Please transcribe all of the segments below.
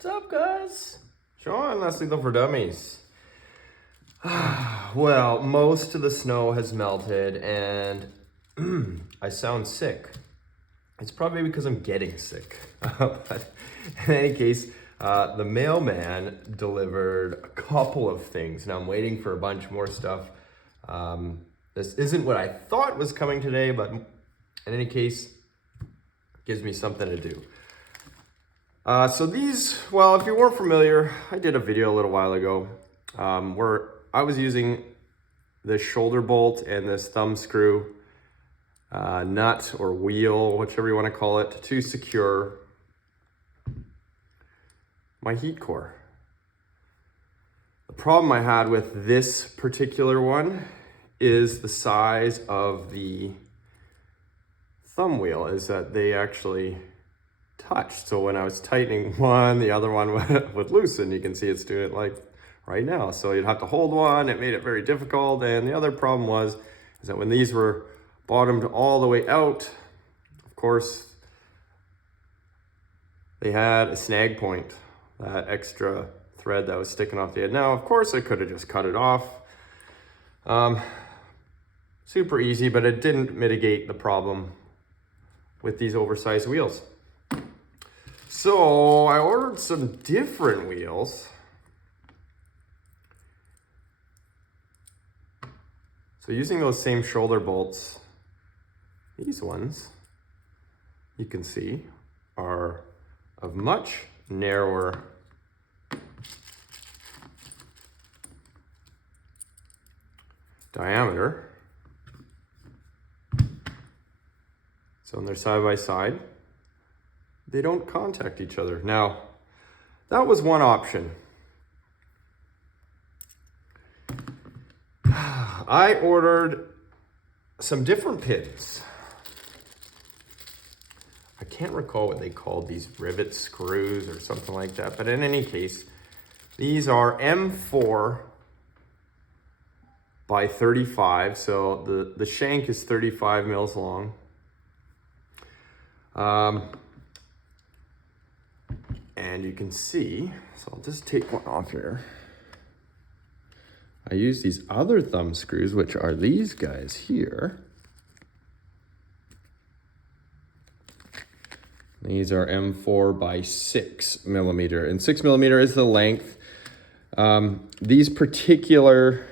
What's up, guys? Sean, Leslie for Dummies. Well, most of the snow has melted and I sound sick. It's probably because I'm getting sick. But in any case, the mailman delivered a couple of things. Now I'm waiting for a bunch more stuff. This isn't what I thought was coming today, but in any case, it gives me something to do. So these, well, if you weren't familiar, I did a video a little while ago where I was using this shoulder bolt and this thumb screw nut or wheel, whichever you want to call it, to secure my Heatcore. The problem I had with this particular one is the size of the thumb wheel, is that they actually touched. So when I was tightening one, the other one would loosen. You can see it's doing it like right now. So you'd have to hold one. It made it very difficult. And the other problem is that when these were bottomed all the way out, of course, they had a snag point, that extra thread that was sticking off the end. Now, of course, I could have just cut it off. Super easy, but it didn't mitigate the problem with these oversized wheels. So I ordered some different wheels. So using those same shoulder bolts, these ones, you can see, are of much narrower diameter. So when they're side by side, they don't contact each other. Now, that was one option. I ordered some different pins. I can't recall what they called these, rivet screws or something like that, but in any case, these are M4 by 35, so the shank is 35 mils long. And you can see, so I'll just take one off here. I use these other thumb screws, which are these guys here. These are M4 by 6 millimeter, and 6 millimeter is the length. These particular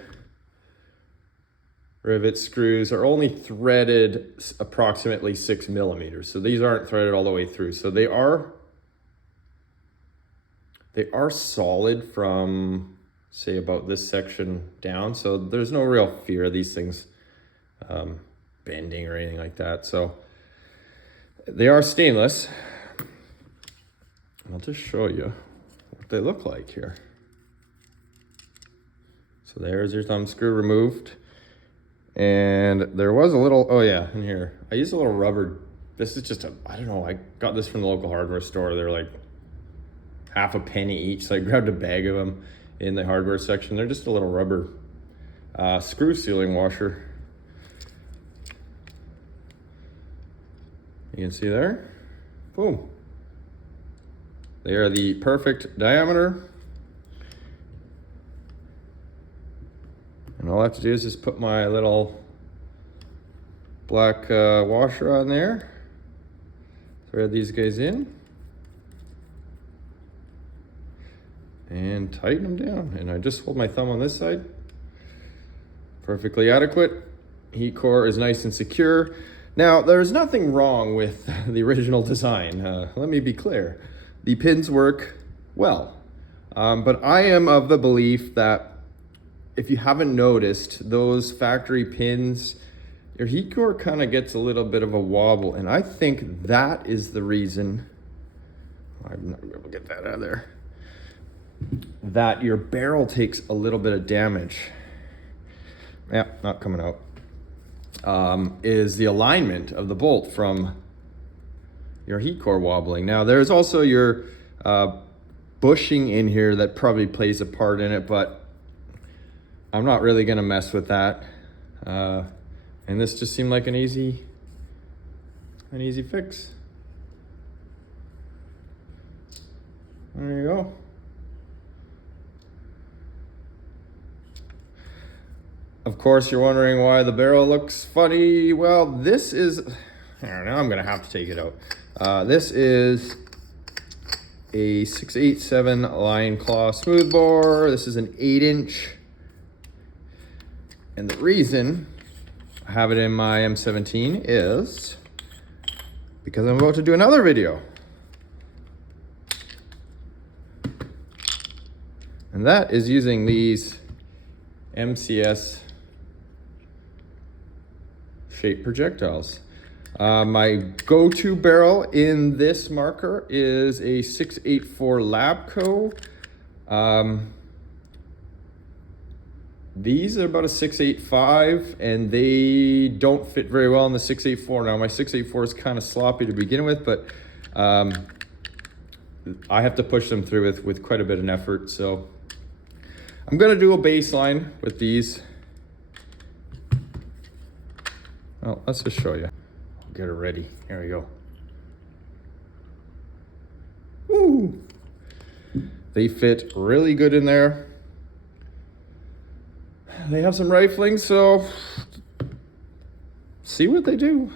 rivet screws are only threaded approximately 6 millimeters. So these aren't threaded all the way through. So they are solid from, say, about this section down. So there's no real fear of these things bending or anything like that. So they are stainless. I'll just show you what they look like here. So there's your thumb screw removed. And there was a little, oh yeah, in here. I used a little rubber. This is just I don't know, I got this from the local hardware store. They're like half a penny each. So I grabbed a bag of them in the hardware section. They're just a little rubber screw sealing washer. You can see there, boom. They are the perfect diameter. And all I have to do is just put my little black washer on there. Thread these guys in. And tighten them down. And I just hold my thumb on this side. Perfectly adequate. Heatcore is nice and secure. Now, there's nothing wrong with the original design. Let me be clear. The pins work well. But I am of the belief that if you haven't noticed, those factory pins, your Heatcore kind of gets a little bit of a wobble. And I think that is the reason, I'm not gonna be able to get that out of there, that your barrel takes a little bit of damage. Yeah, not coming out. Is the alignment of the bolt from your Heatcore wobbling. Now there's also your bushing in here that probably plays a part in it, but I'm not really gonna mess with that. And this just seemed like an easy fix. There you go. Of course, you're wondering why the barrel looks funny. Well, this is, I don't know, I'm gonna have to take it out. This is a 687 line claw smoothbore. This is an 8-inch. And the reason I have it in my M17 is because I'm about to do another video. And that is using these MCS shaped projectiles. My go-to barrel in this marker is a 684 Labco. These are about a 685 and they don't fit very well in the 684. Now my 684 is kind of sloppy to begin with, but I have to push them through with quite a bit of effort. So I'm gonna do a baseline with these. Well, let's just show you. Get her ready. Here we go. Woo! They fit really good in there. They have some rifling, so see what they do.